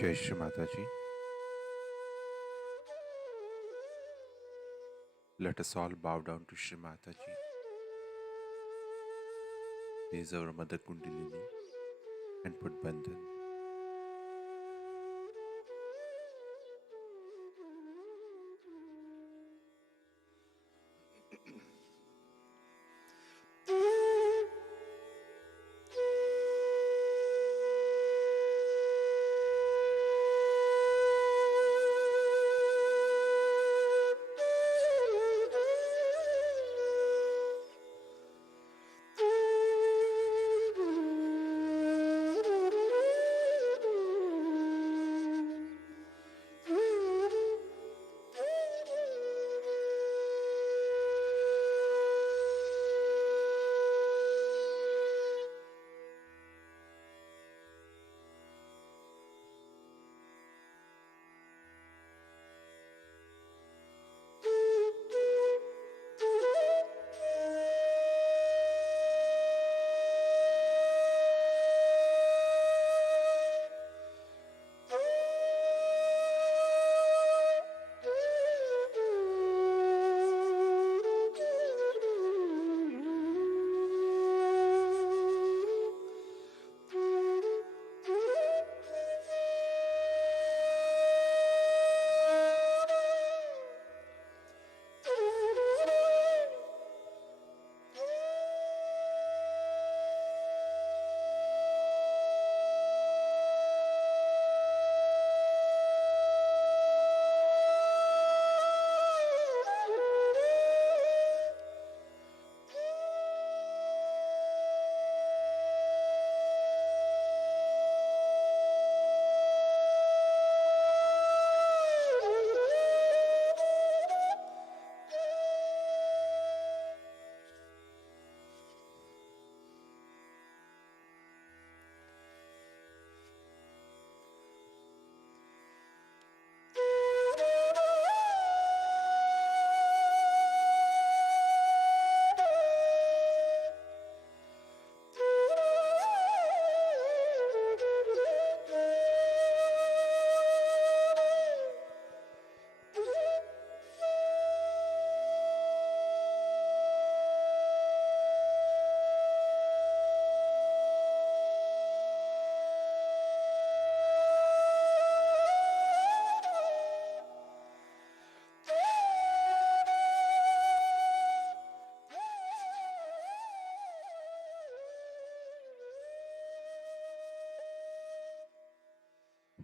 Jai Shri Mataji. Let us all bow down to Shri Mataji. Raise our Mother Kundalini and put Bandhan.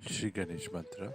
Shri Ganesh Mantra.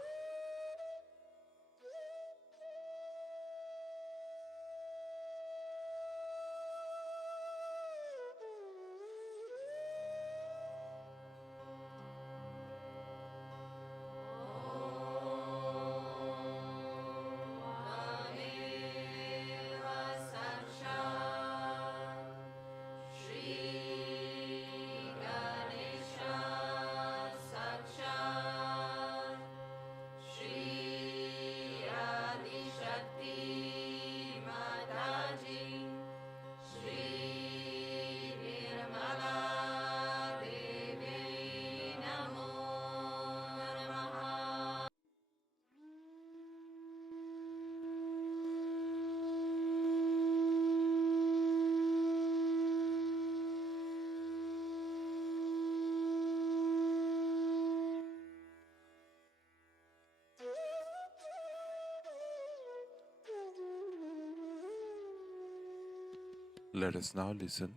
Let us now listen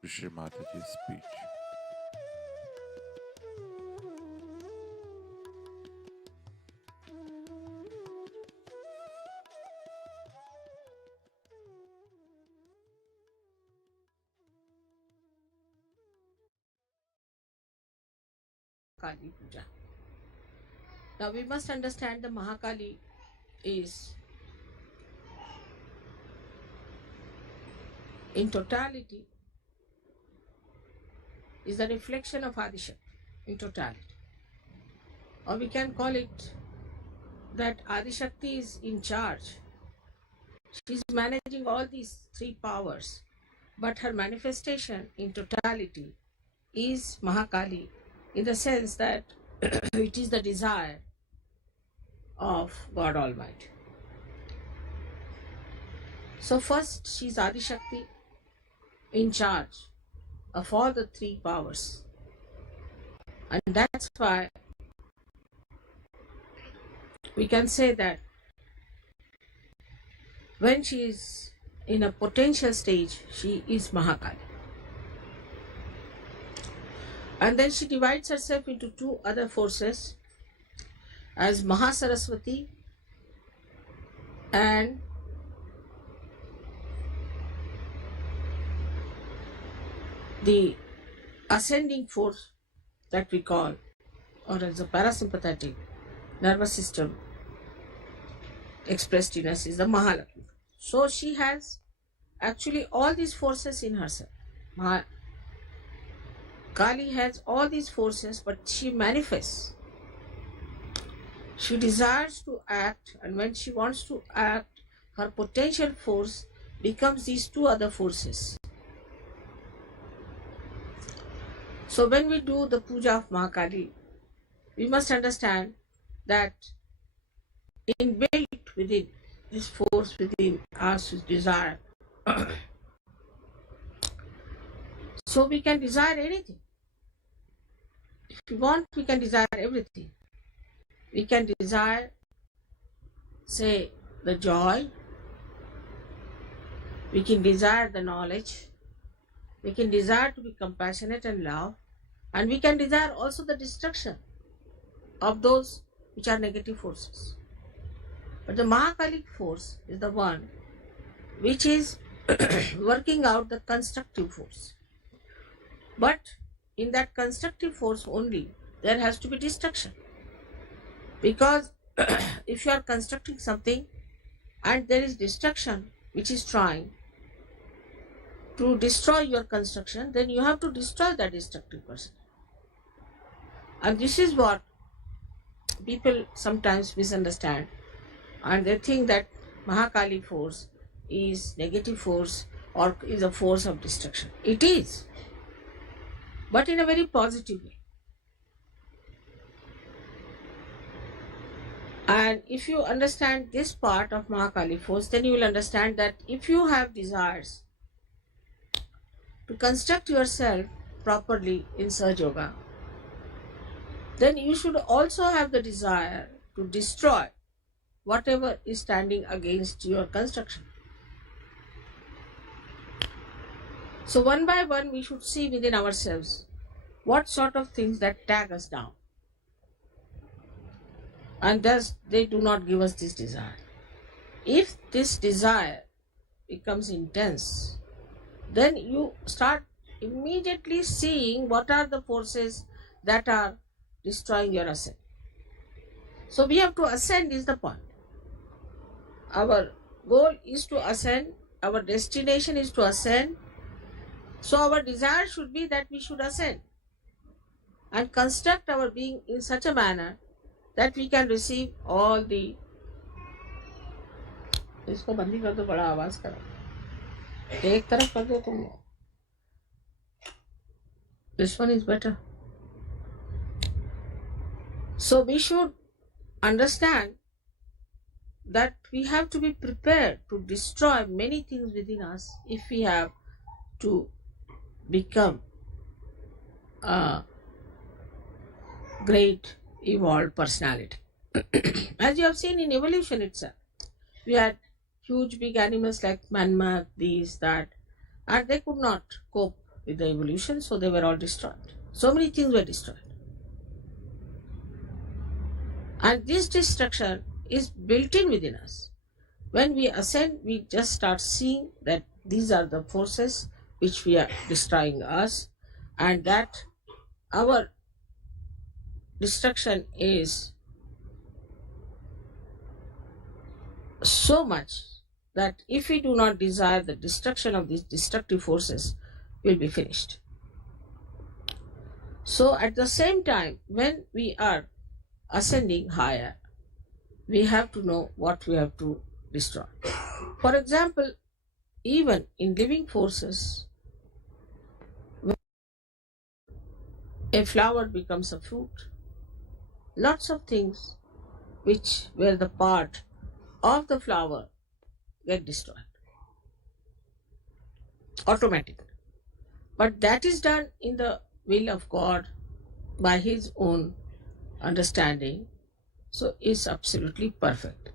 to Shri Mataji's speech. Kali Puja. Now we must understand the Mahakali is in totality is a reflection of Adishakti in totality. Or we can call it that Adishakti is in charge. She's managing all these three powers, but her manifestation in totality is Mahakali in the sense that it is the desire of God Almighty. So first, she is Adi Shakti in charge of all the three powers. And that's why we can say that when she is in a potential stage, she is Mahakali. And then she divides herself into two other forces as Mahasaraswati and the ascending force that we call, or as a parasympathetic nervous system expressed in us, is the Mahalakshmi. So she has actually all these forces in herself. Kali has all these forces, but she manifests. She desires to act, and when she wants to act, her potential force becomes these two other forces. So when we do the puja of Mahakali, we must understand that inbuilt within this force within us is desire. So we can desire anything. If we want, we can desire everything. We can desire, say, the joy. We can desire the knowledge. We can desire to be compassionate and love. And we can desire also the destruction of those which are negative forces. But the Mahakalic force is the one which is working out the constructive force. But in that constructive force only, there has to be destruction. Because if you are constructing something and there is destruction which is trying to destroy your construction, then you have to destroy that destructive person. And this is what people sometimes misunderstand, and they think that Mahakali force is negative force or is a force of destruction. It is, but in a very positive way. And if you understand this part of Mahakali force, then you will understand that if you have desires to construct yourself properly in Sahaja Yoga, then you should also have the desire to destroy whatever is standing against your construction. So one by one, we should see within ourselves what sort of things that tag us down, and thus they do not give us this desire. If this desire becomes intense, then you start immediately seeing what are the forces that are destroying your ascent. So we have to ascend is the point. Our goal is to ascend, our destination is to ascend. So our desire should be that we should ascend and construct our being in such a manner that we can receive all the. इसको बंदी कर दो, बड़ा आवाज करो, एक तरफ कर दो तुम. This one is better. So we should understand that we have to be prepared to destroy many things within us if we have to become a great evolved personality. As you have seen in evolution itself, we had huge big animals like mammoth, these, that, and they could not cope with the evolution, so they were all destroyed. So many things were destroyed. And this destruction is built in within us. When we ascend, we just start seeing that these are the forces which we are destroying us, and that our destruction is so much that if we do not desire the destruction of these destructive forces, we'll be finished. So at the same time, when we are ascending higher, we have to know what we have to destroy. For example, even in living forces, when a flower becomes a fruit, lots of things which were the part of the flower get destroyed automatically. But that is done in the will of God by His own understanding. So it's absolutely perfect.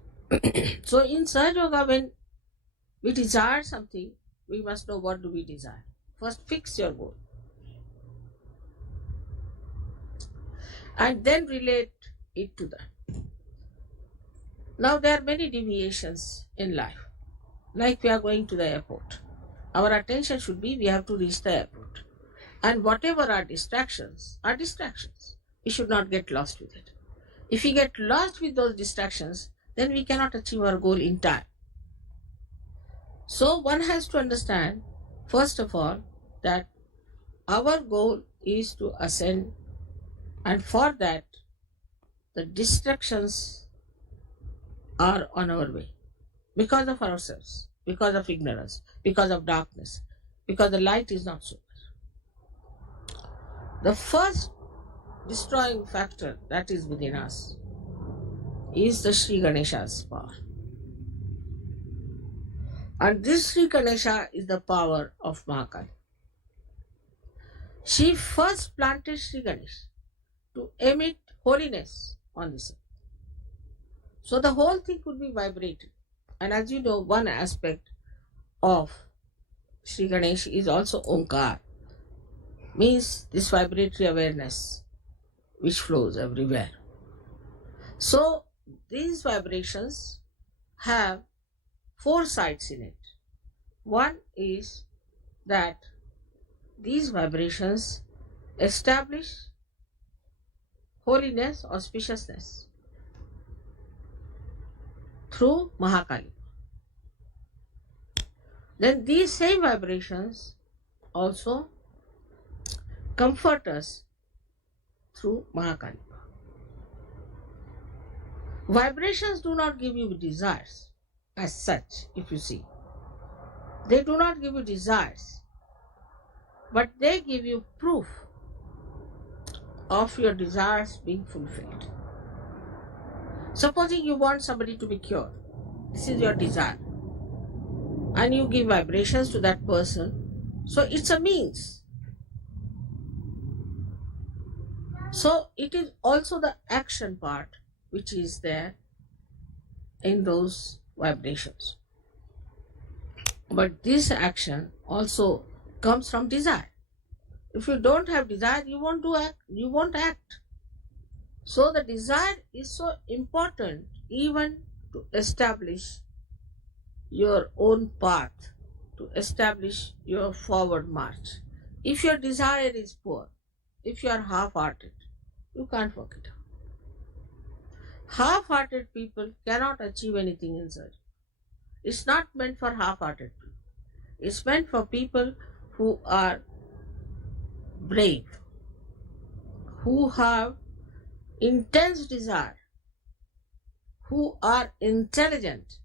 So in Sahaja Yoga, when we desire something, we must know what do we desire. First fix your goal. And then relate it to that. Now there are many deviations in life. Like we are going to the airport. Our attention should be we have to reach the airport. And whatever are distractions. We should not get lost with it. If we get lost with those distractions, then we cannot achieve our goal in time. So one has to understand, first of all, that our goal is to ascend, and for that, the distractions are on our way because of ourselves, because of ignorance, because of darkness, because the light is not so much. The first destroying factor that is within us is the Sri Ganesha's power. And this Sri Ganesha is the power of Mahakali. She first planted Sri Ganesh to emit holiness on this earth. So the whole thing could be vibrated. And as you know, one aspect of Sri Ganesh is also Omkar, means this vibratory awareness which flows everywhere. So these vibrations have 4 sides in it. One is that these vibrations establish holiness, auspiciousness through Mahakali. Then these same vibrations also comfort us through Mahakali. Vibrations do not give you desires as such, if you see. They do not give you desires, but they give you proof of your desires being fulfilled. Supposing you want somebody to be cured, this is your desire, and you give vibrations to that person, so it's a means. So it is also the action part which is there in those vibrations. But this action also comes from desire. If you don't have desire, you won't act. So the desire is so important even to establish your own path, to establish your forward march. If your desire is poor, if you are half-hearted, you can't work it out. Half-hearted people cannot achieve anything in surgery. It's not meant for half-hearted people. It's meant for people who are brave, who have intense desire, who are intelligent,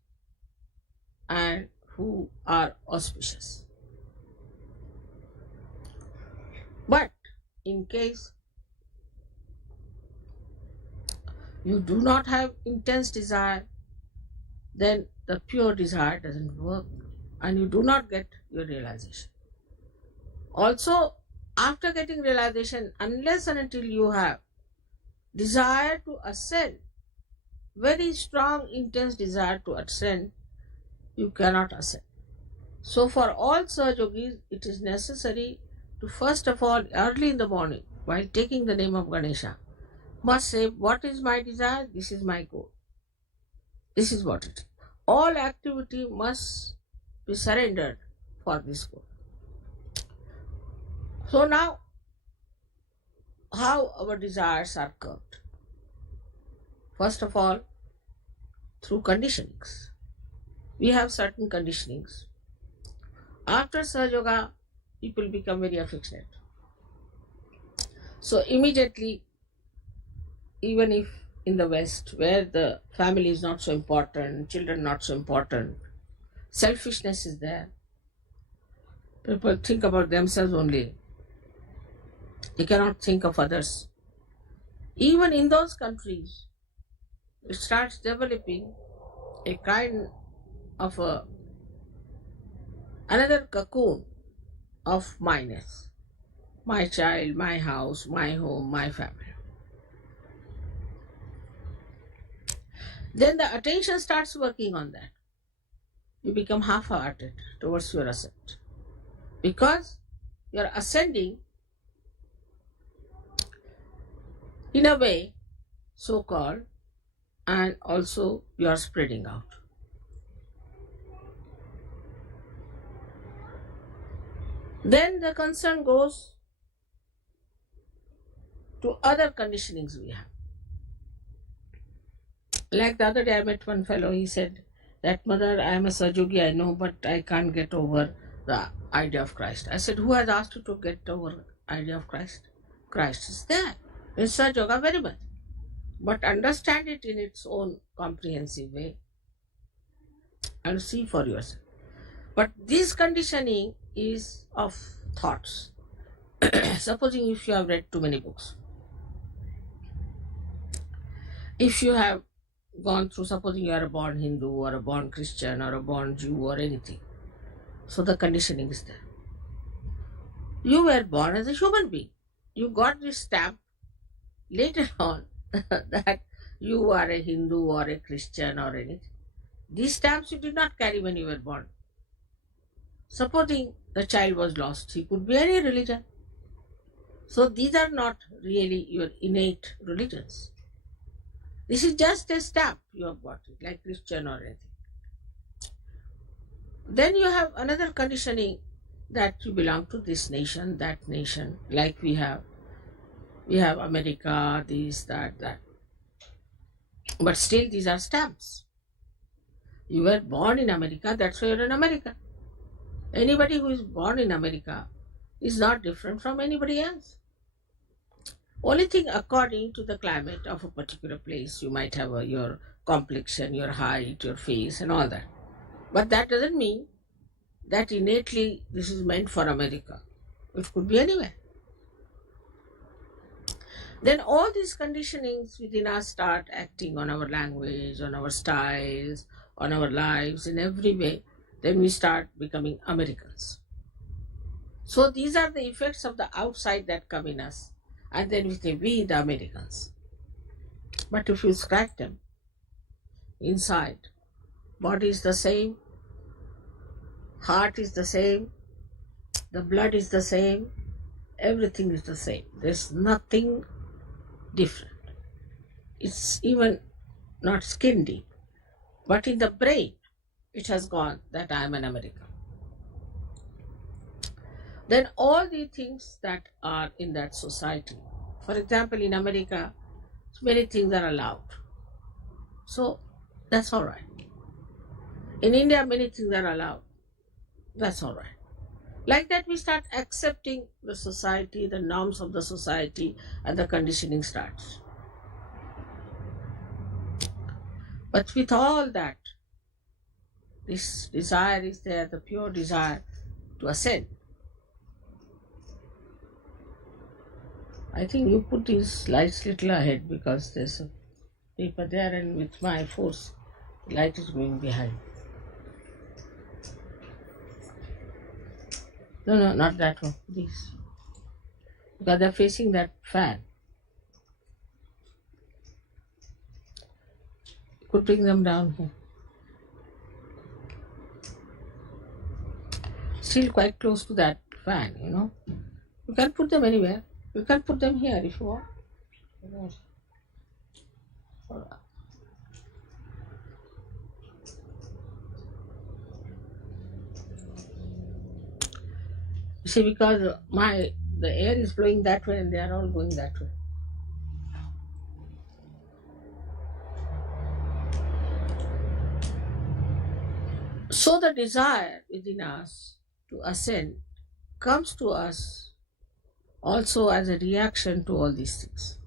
and who are auspicious. But in case you do not have intense desire, then the pure desire doesn't work and you do not get your realization. Also, after getting realization, unless and until you have desire to ascend, very strong, intense desire to ascend, you cannot ascend. So for all Sahaja Yogis, it is necessary to first of all, early in the morning, while taking the name of Ganesha, must say, what is my desire? This is my goal. This is what it is. All activity must be surrendered for this goal. So now, how our desires are curbed? First of all, through conditionings. We have certain conditionings. After Sahaja Yoga, people become very affectionate. So immediately, even if in the West, where the family is not so important, children not so important, selfishness is there. People think about themselves only. They cannot think of others. Even in those countries, it starts developing a kind of another cocoon of myness. My child, my house, my home, my family. Then the attention starts working on that. You become half-hearted towards your ascent because you're ascending in a way, so-called, and also you are spreading out. Then the concern goes to other conditionings we have. Like the other day I met one fellow, he said that, Mother, I am a Sajogi, I know, but I can't get over the idea of Christ. I said, who has asked you to get over the idea of Christ? Christ is there in Sajoga very much. But understand it in its own comprehensive way and see for yourself. But this conditioning is of thoughts. Supposing if you have read too many books, if you have gone through, supposing you are a born Hindu or a born Christian or a born Jew or anything, so the conditioning is there. You were born as a human being. You got this stamp later on that you are a Hindu or a Christian or anything. These stamps you did not carry when you were born. Supposing the child was lost, he could be any religion. So these are not really your innate religions. This is just a stamp you have got it, like Christian or anything. Then you have another conditioning that you belong to this nation, that nation, like we have America, this, that. But still these are stamps. You were born in America, that's why you're in America. Anybody who is born in America is not different from anybody else. Only thing, according to the climate of a particular place, you might have your complexion, your height, your face and all that. But that doesn't mean that innately this is meant for America. It could be anywhere. Then all these conditionings within us start acting on our language, on our styles, on our lives in every way. Then we start becoming Americans. So these are the effects of the outside that come in us. And then we say, we the Americans. But if you scratch them, inside, body is the same, heart is the same, the blood is the same, everything is the same. There's nothing different. It's even not skin deep. But in the brain, it has gone that I am an American. Then all the things that are in that society, for example, in America, many things are allowed. So that's all right. In India, many things are allowed. That's all right. Like that, we start accepting the society, the norms of the society, and the conditioning starts. But with all that, this desire is there, the pure desire to ascend. I think you put these lights little ahead because there's a paper there and with my force, the light is going behind. No, not that one, these. Because they're facing that fan. You could bring them down here. Still quite close to that fan, you know. You can put them anywhere. You can put them here if you want. You see, because the air is blowing that way and they are all going that way. So the desire within us to ascend comes to us also as a reaction to all these things.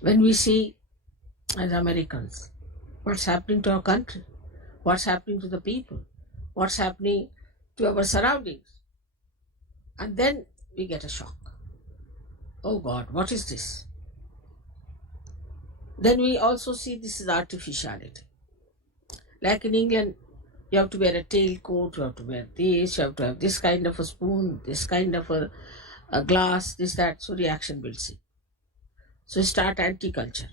When we see, as Americans, what's happening to our country, what's happening to the people, what's happening to our surroundings, and then we get a shock. oh God, what is this? Then we also see this is artificiality. Like in England, you have to wear a tailcoat, you have to wear this, you have to have this kind of a spoon, this kind of a glass, this, that. So reaction builds in. So start anti-culture.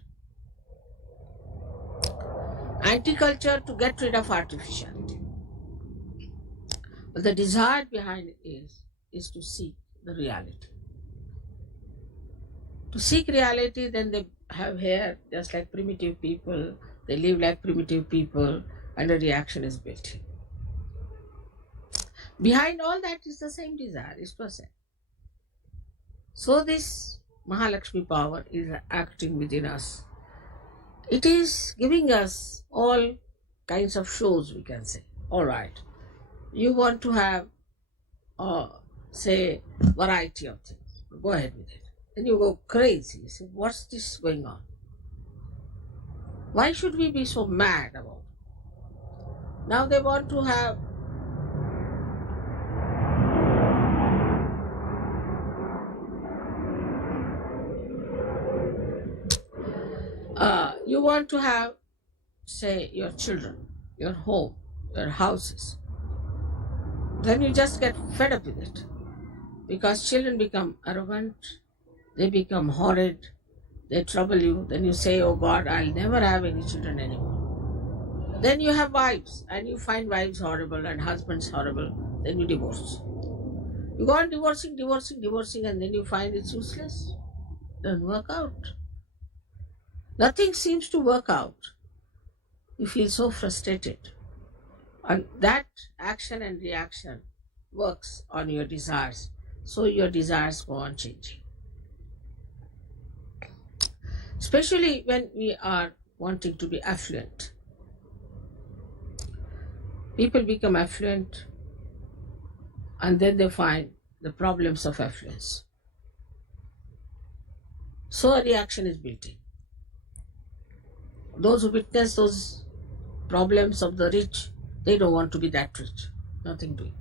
Anti-culture to get rid of artificiality. But the desire behind it is to seek the reality. To seek reality, then they have hair just like primitive people, they live like primitive people, and a reaction is built in. Behind all that is the same desire, is to ascend. So this Mahalakshmi power is acting within us. It is giving us all kinds of shows, we can say. All right, you want to have, say, variety of things. Go ahead with it. Then you go crazy. You say, what's this going on? Why should we be so mad about it? Now they want to have you want to have, say, your children, your home, your houses. Then you just get fed up with it. Because children become arrogant, they become horrid, they trouble you. Then you say, oh God, I'll never have any children anymore. Then you have wives, and you find wives horrible and husbands horrible. Then you divorce. You go on divorcing, and then you find it's useless. Doesn't work out. Nothing seems to work out. You feel so frustrated. And that action and reaction works on your desires. So your desires go on changing. Especially when we are wanting to be affluent. People become affluent and then they find the problems of affluence. So a reaction is built in. Those who witness those problems of the rich, they don't want to be that rich. Nothing doing.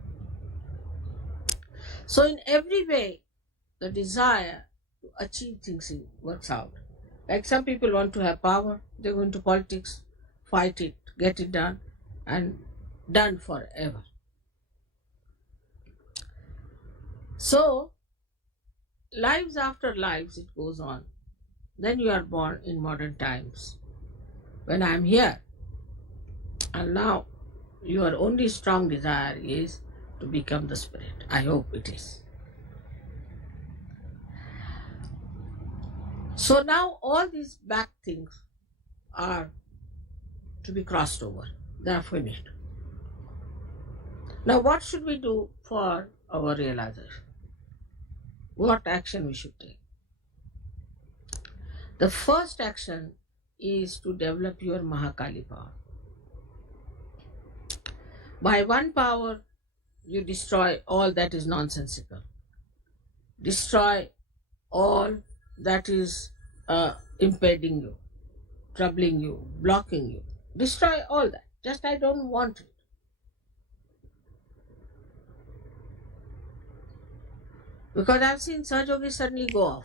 So in every way, the desire to achieve things works out. Like some people want to have power, they go into politics, fight it, get it done, and done forever. So, lives after lives, it goes on. Then you are born in modern times. When I am here, and now your only strong desire is to become the spirit. I hope it is. So now all these back things are to be crossed over. They are finished. Now what should we do for our realization? What action we should take? The first action is to develop your Mahakali power. By one power, you destroy all that is nonsensical. Destroy all that is impeding you, troubling you, blocking you. Destroy all that. Just I don't want it. Because I've seen Sahajogis suddenly go off.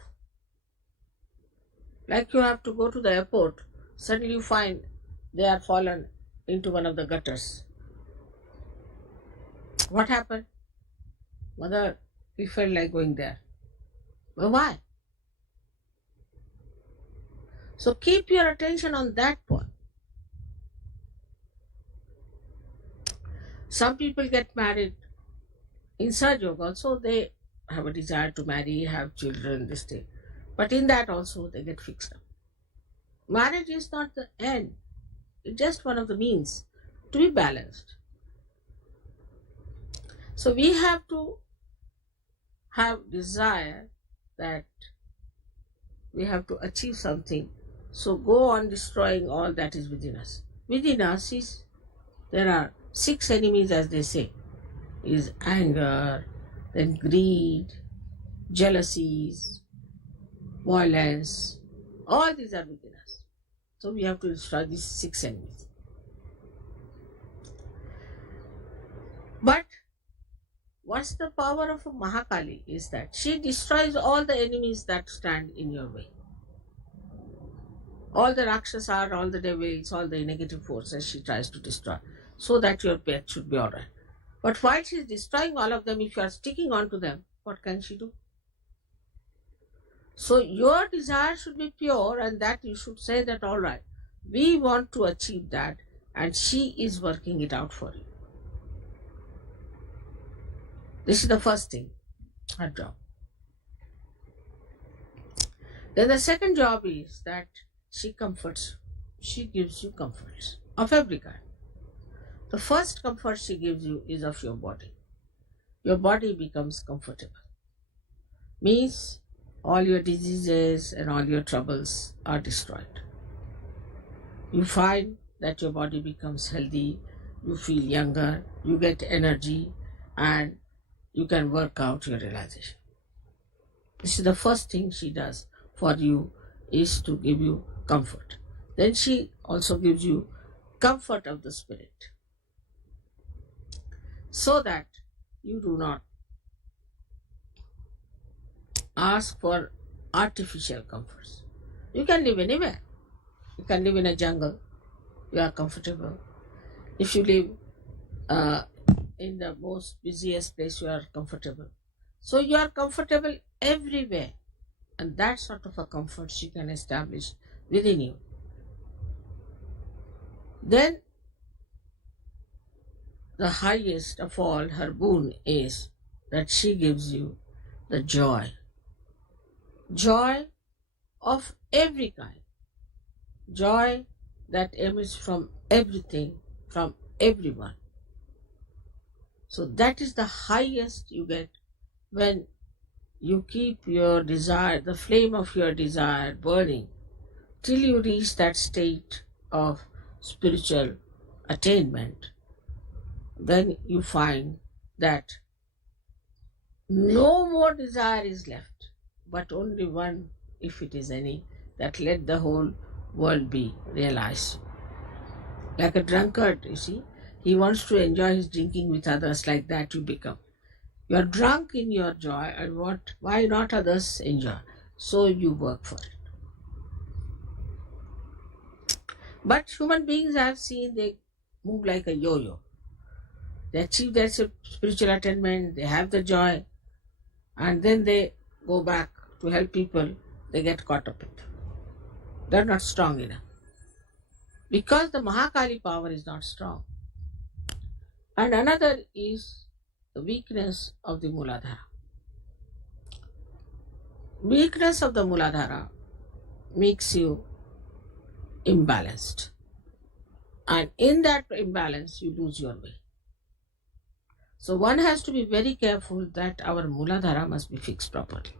Like you have to go to the airport, suddenly you find they are fallen into one of the gutters. What happened? Mother, we felt like going there. But why? So keep your attention on that point. Some people get married in Sajog also, they have a desire to marry, have children, this thing. But in that also they get fixed up. Marriage is not the end. It's just one of the means to be balanced. So we have to have desire that we have to achieve something. So go on destroying all that is within us. Within us there are 6 enemies, as they say, is anger, then greed, jealousies, violence. All these are within us. So we have to destroy these 6 enemies. But what's the power of a Mahakali is that she destroys all the enemies that stand in your way. All the Rakshasas, all the devils, all the negative forces she tries to destroy so that your path should be alright. But while she is destroying all of them, if you are sticking on to them, what can she do? So your desire should be pure, and that you should say that alright, we want to achieve that, and she is working it out for you. This is the first thing, her job. Then the second job is that she comforts, she gives you comforts of every kind. The first comfort she gives you is of your body. Your body becomes comfortable. Means all your diseases and all your troubles are destroyed. You find that your body becomes healthy, you feel younger, you get energy, and you can work out your realization. This is the first thing she does for you, is to give you comfort. Then she also gives you comfort of the spirit, so that you do not ask for artificial comforts. You can live anywhere. You can live in a jungle, you are comfortable. If you live in the most busiest place, you are comfortable. So you are comfortable everywhere, and that sort of a comfort she can establish within you. Then the highest of all her boon is that she gives you the joy of every kind, joy that emits from everything, from everyone. So that is the highest you get when you keep your desire, the flame of your desire burning till you reach that state of spiritual attainment. Then you find that no more desire is left, but only one, if it is any, that let the whole world be realized. Like a drunkard, you see, he wants to enjoy his drinking with others, like that you become. You are drunk in your joy, and why not others enjoy? So you work for it. But human beings, I have seen, they move like a yo-yo. They achieve their spiritual attainment, they have the joy, and then they go back to help people, they get caught up in it. They're not strong enough. Because the Mahakali power is not strong. And another is the weakness of the Muladhara. Weakness of the Muladhara makes you imbalanced. And in that imbalance, you lose your way. So one has to be very careful that our Muladhara must be fixed properly.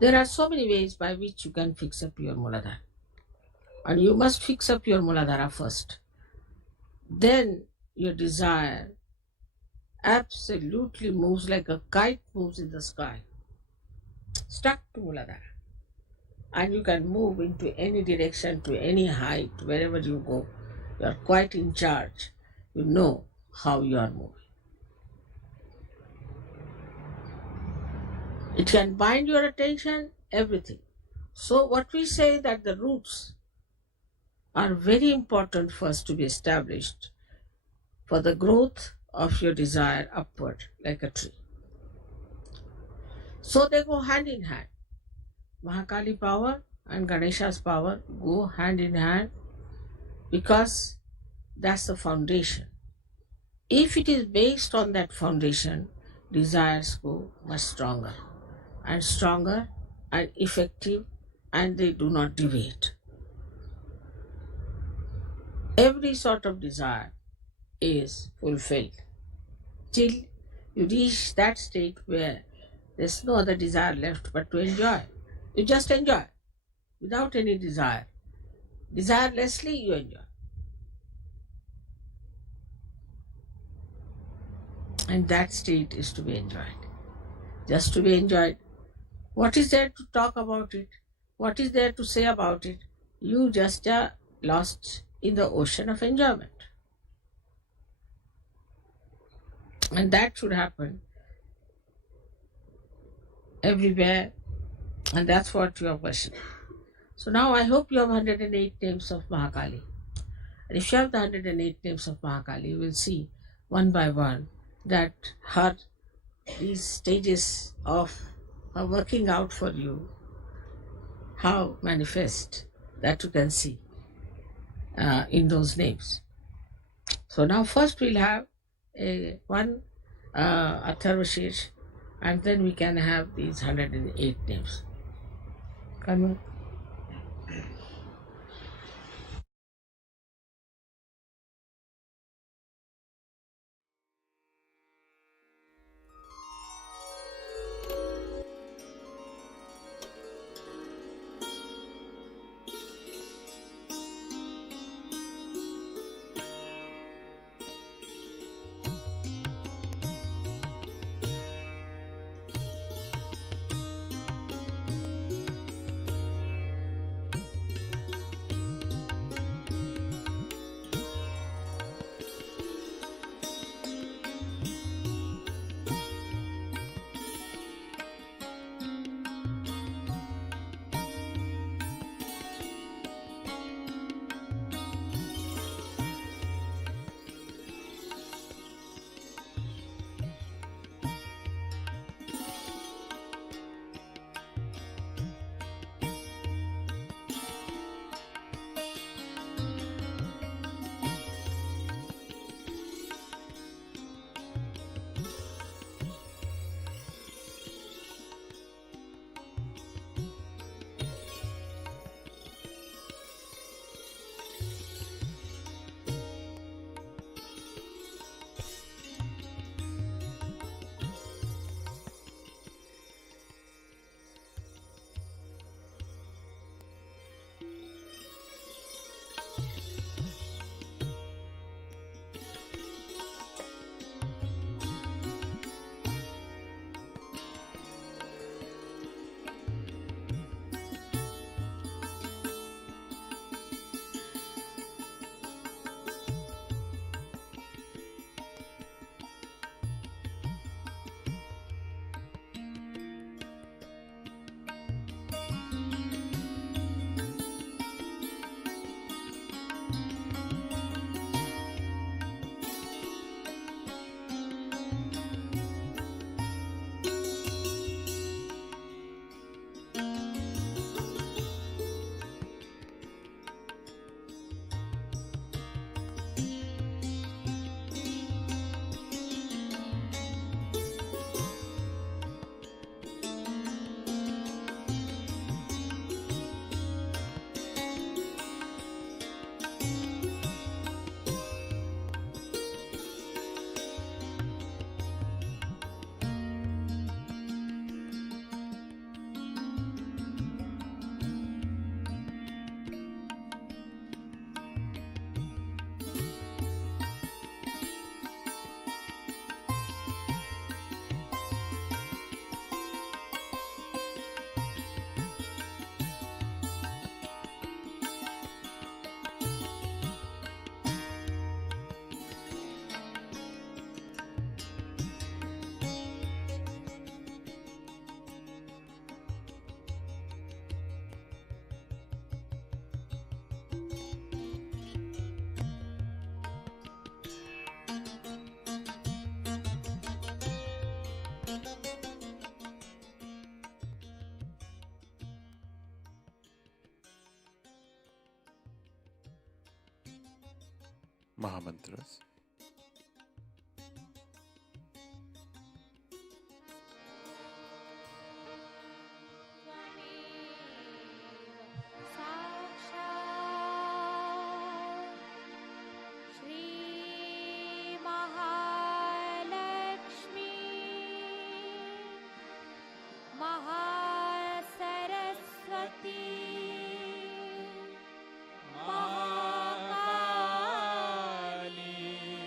There are so many ways by which you can fix up your Muladhara. And you must fix up your Muladhara first. Then your desire absolutely moves like a kite moves in the sky, stuck to Muladhara. And you can move into any direction, to any height, wherever you go. You are quite in charge. You know how you are moving. It can bind your attention, everything. So what we say that the roots are very important first to be established for the growth of your desire upward like a tree. So they go hand in hand. Mahakali power and Ganesha's power go hand in hand because that's the foundation. If it is based on that foundation, desires go much stronger and effective, and they do not deviate. Every sort of desire is fulfilled till you reach that state where there's no other desire left but to enjoy. You just enjoy without any desire. Desirelessly you enjoy. And that state is to be enjoyed. Just to be enjoyed. What is there to talk about it? What is there to say about it? You just are lost in the ocean of enjoyment. And that should happen everywhere. And that's what you are questioning. So now I hope you have 108 names of Mahakali. And if you have the 108 names of Mahakali, you will see one by one that her these stages of her working out for you, how manifest, that you can see in those names. So now first we'll have one Atharvashish, and then we can have these 108 names. Come. Mahamantras. Mahakali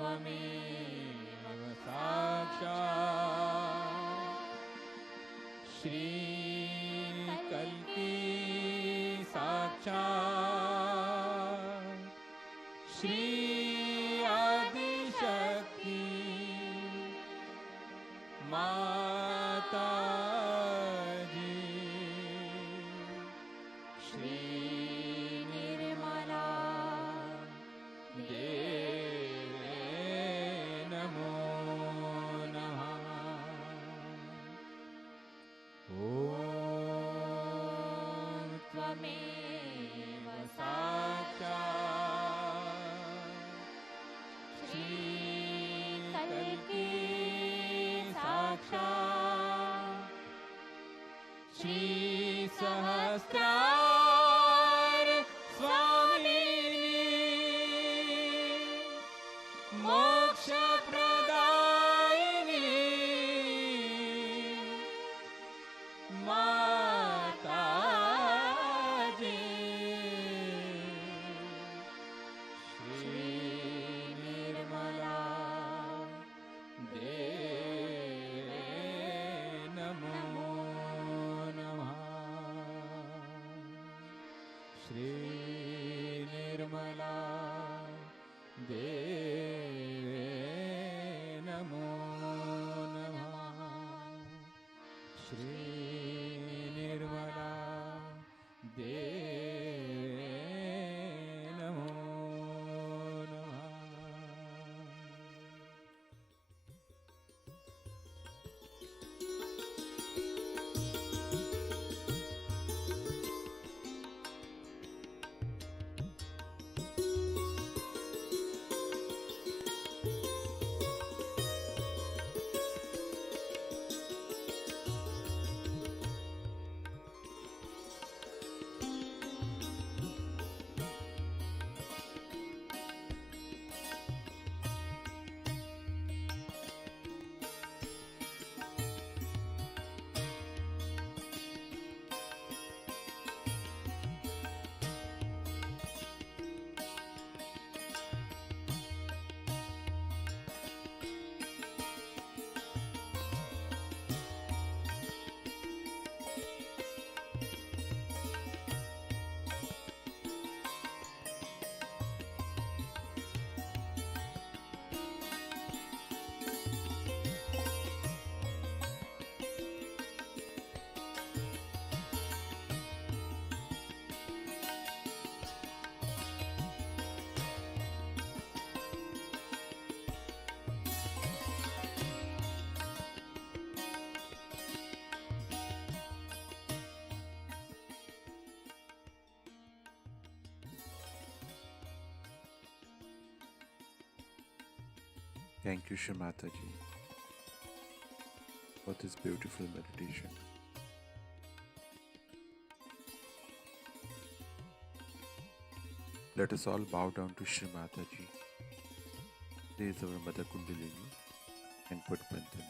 त्वमेव साक्षात् श्रीकल्की साक्षात् श्री आदिशक्ति माताजी श्री निर्मला देवे नमो नमः। ॐ त्वमेव साक्षात् श्रीकल्की साक्षात् श्री सहस्रार स्वामिनी मोक्ष प्रदायिनी माताजी श्री निर्मला देवे नमो नमः। श्री निर्मला देवे नमो नमः। श्री निर्मला देवे नमो नमः। Thank you, Shri Mataji, for this beautiful meditation. Let us all bow down to Shri Mataji, raise our Mother Kundalini and put Bandhan.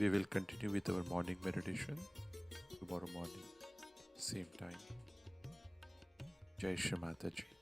We will continue with our morning meditation tomorrow morning, same time. Jai Shri Mataji.